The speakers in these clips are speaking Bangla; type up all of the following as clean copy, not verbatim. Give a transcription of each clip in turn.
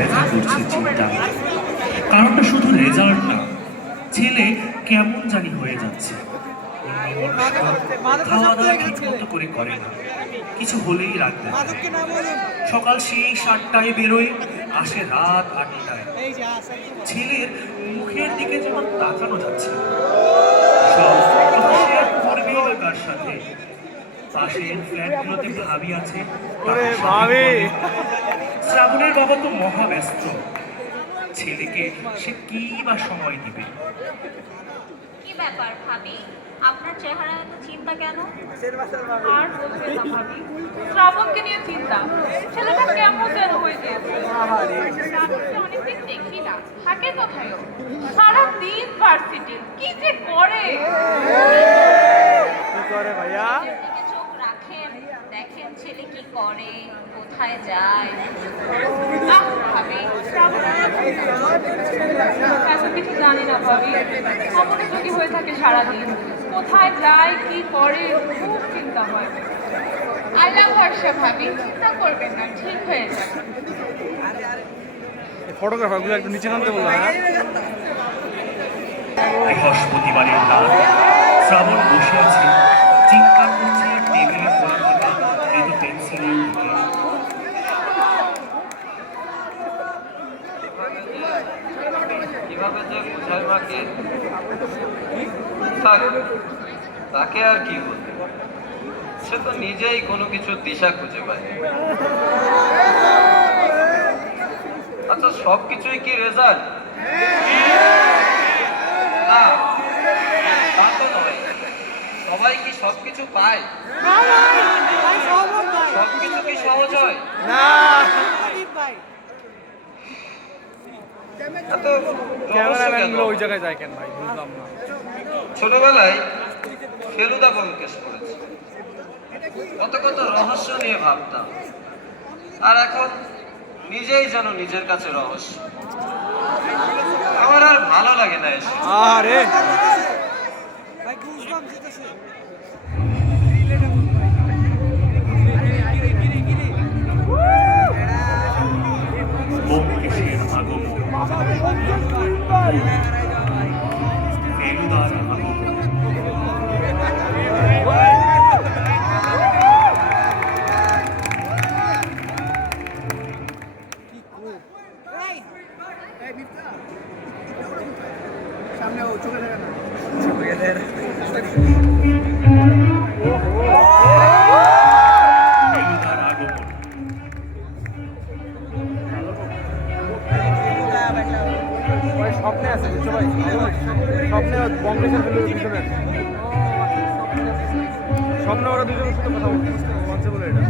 ব্যথা করছে চিন্তা। কারণটা শুধু রেজাল্ট না, ছেলে কেমন জানি হয়ে যাচ্ছে। খাওয়া দাওয়া ঠিক মতো করে করে না, কিছু হলেই রাগ দেখায়। সকাল সেই 7টায় বেরোয়, আসে রাত 8টায়। ছেলের মুখের দিকে যখন তাকানো যাচ্ছে না। সব কথা শেয়ার করবেই বা কার সাথে? পাশের ফ্ল্যাটগুলোতে ভাবি আছে, তাদের সাথে শ্রাবণের বাবা তো মহা ব্যস্ত। ছেলেকে সে কি বা সময় দিবে? কি ব্যাপার ভাবি, আপনার চেহারা এত চিন্তা কেন? আর বলবেন না ভাবি, শ্রাবণকে নিয়ে চিন্তা। ছেলেটা কেমন যেন হয়ে গিয়েছে। শ্রাবণকে অনেকদিন দেখি না, থাকে কোথায়? সারাদিন ভার্সিটি কি যে করে। কি করে ভাইয়া? দিকে চোখ রাখেন, দেখেন ছেলে কি করে, কোথায় যায়। ভাবি, শ্রাবণ এত কিছু জানি না ভাবি। অমনোযোগী হয়ে থাকে সারাদিন, কোথায় যায় কি করে, খুব চিন্তা হয়। আল্লাহ ভরসা ভাবি, চিন্তা করবেন না, ঠিক হয়ে যাবে। ফটোগ্রাফার গুলো একটু নিচে নামতে বললো। বৃহস্পতিবারের রাত, শ্রাবণ বসে আছে, চিন্তা করছে টেবিলে পড়ে থাকা মৃদু পেন্সিলের দিকে। কিভাবে যে বুঝায় মাকে, থাক, তাকে আর কি বলতে। সে তো নিজেই কোনো কিছুর দিশা খুঁজে পায়। আচ্ছা, সবকিছুই কি রেজাল্ট? না, তা তো নয়। সবাই কি সবকিছু পায়? সবকিছু কি সহজ হয়? এত রহস্য কেন? ওই জায়গায় যায় কেন ভাই, বুঝলাম না। ছোটবেলায় ফেলুদা ব্যোমকেশ পড়েছি, কত কত রহস্য নিয়ে ভাবতাম। আর এখন নিজেই যেন নিজের কাছে রহস্য। আমার আর ভালো লাগে না এসব। আরে ব্যোমকেশের আগমন, ফেলুদার আগমন। ফেলুদার আগমন। ভাই স্বপ্নে আছে, বুঝছো ভাই? স্বপ্নে বঙ্গেশের দুজনে আছে। স্বপ্নে ওরা দুজনের সাথে কথা বলছে, মঞ্চে বলে এটা।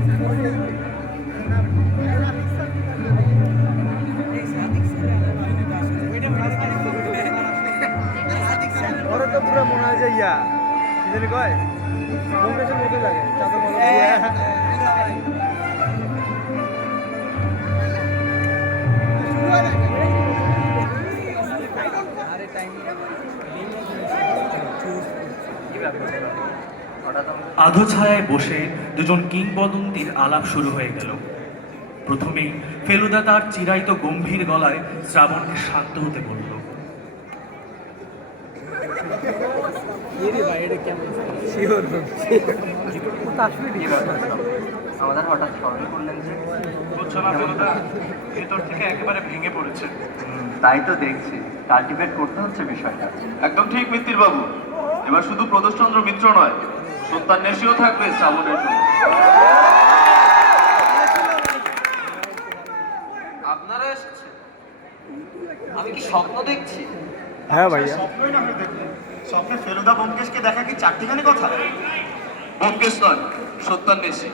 ওরা তো পুরো মনে হয় যে ইয়া কি জানি কয়, বঙ্গেশের মতো লাগে, চাদর মতো। আধো ছায়ায় বসে দুজন কিংবদন্তির আলাপ শুরু হয়ে গেল। প্রথমেই ফেলুদা তার চিরায়ত গম্ভীর গলায় শ্রাবণকে শান্ত হতে বলল। আমাদের হঠাৎ স্মরণ করলেন যে? বুঝছো না ফেলুদা, ভেতর থেকে একেবারে ভেঙে পড়েছে। তাই তো দেখছি, কাল্টিভেট করতে হচ্ছে বিষয়টা। একদম ঠিক মিত্তির বাবু। এবার শুধু প্রদোষচন্দ্র মিত্র নয়, সত্যান্বেষীও থাকবে শ্রাবণের জন্য। আপনারা এসেছেন? আমি কি স্বপ্ন দেখছি? হ্যাঁ ভাইয়া। স্বপ্নই না হয়ে দেখলে, স্বপ্নে ফেলুদা ব্যোমকেশকে দেখা কি চারটিখানি কথা? ব্যোমকেশ নয়, সত্যান্বেষী।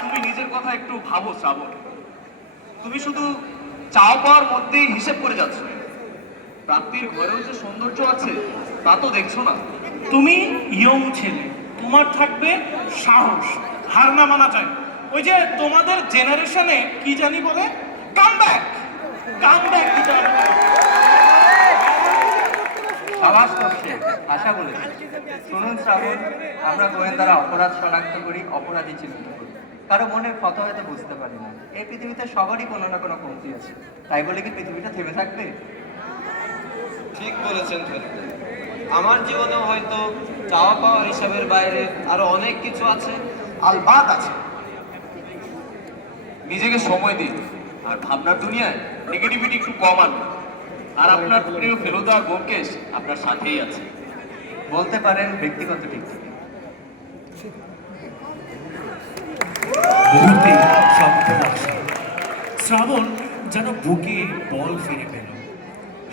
তুমি নিজের কথা একটু ভাবো শ্রাবণ। তুমি শুধু চাও পাওয়ার মধ্যেই হিসেব করে যাচ্ছ। প্রাপ্তির ঘরেও যে সৌন্দর্য আছে তা তো দেখছো না। তুমি ইয়ং ছেলে, তোমার থাকবে সাহস, হার না মানা যায়। ওই যে তোমাদের জেনারেশনে কি জানি বলে, কামব্যাক, কামব্যাক দিতে হবে। সাবাস করছে, আশা বলেছে। শুনুন শ্রাবণ, আমরা গোয়েন্দারা অপরাধ শনাক্ত করি, অপরাধী চিহ্নিত করি। কারো মনের ক্ষত হয়তো বুঝতে পারি না। এই পৃথিবীতে সবারই কোনো না কোনো কমতি আছে, তাই বলে কি পৃথিবীটা থেমে থাকবে? ঠিক বলেছেন ফেলু। আমার জীবনেও হয়তো চাওয়া পাওয়া হিসাবের বাইরে আরো অনেক কিছু আছে। আলবাত আছে। নিজেকে সময় দিন আর ভাবনার দুনিয়ায় নেগেটিভিটি একটু কম আনবেন। আর আপনার প্রিয় ফেলুদা আর ব্যোমকেশ আপনার সাথেই আছে। বলতে পারেন ব্যক্তিগত দিক থেকে। মুহূর্তে সপ্তাহ আসে। শ্রাবণ যেন বুকে বল ফিরে পেল।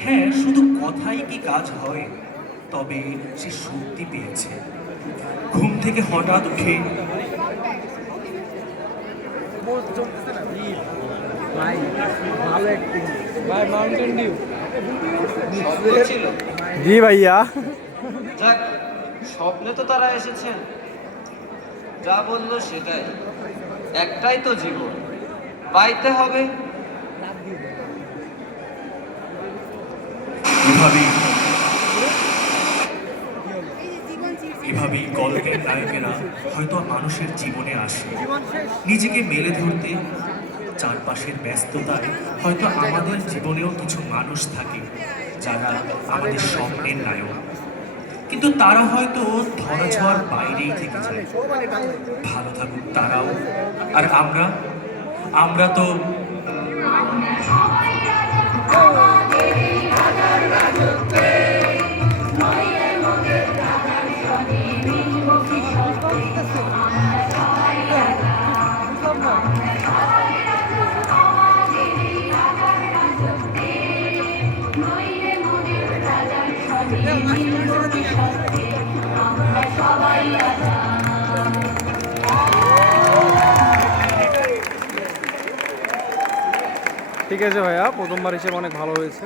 হ্যাঁ, শুধু কথাই কি কাজ হয়? তবে সে শক্তি পেয়েছে। ঘুম থেকে হঠাৎ উঠে ভাই ভালো অ্যাক্টিং ভাই, মাউন্টেন ডিউ। স্বপ্ন ছিল। জি ভাইয়া। যাক, স্বপ্নে তো তারা এসেছেন। যা বললো সেটাই, একটাই তো জীবন, পাইতে হবে। এভাবেই গল্পের নায়কেরা হয়তো মানুষের জীবনে আসে নিজেকে মেলে ধরতে। চারপাশের ব্যস্ততায় হয়তো আমাদের জীবনেও কিছু মানুষ থাকে যারা আমাদের স্বপ্নের নায়ক, কিন্তু তারা হয়তো ধরাছোঁয়ার বাইরেই থেকে যায়। ভালো থাকুক তারাও, আর আমরা তো ঠিক আছে ভাইয়া, প্রথমবার হিসেবে অনেক ভালো হয়েছে।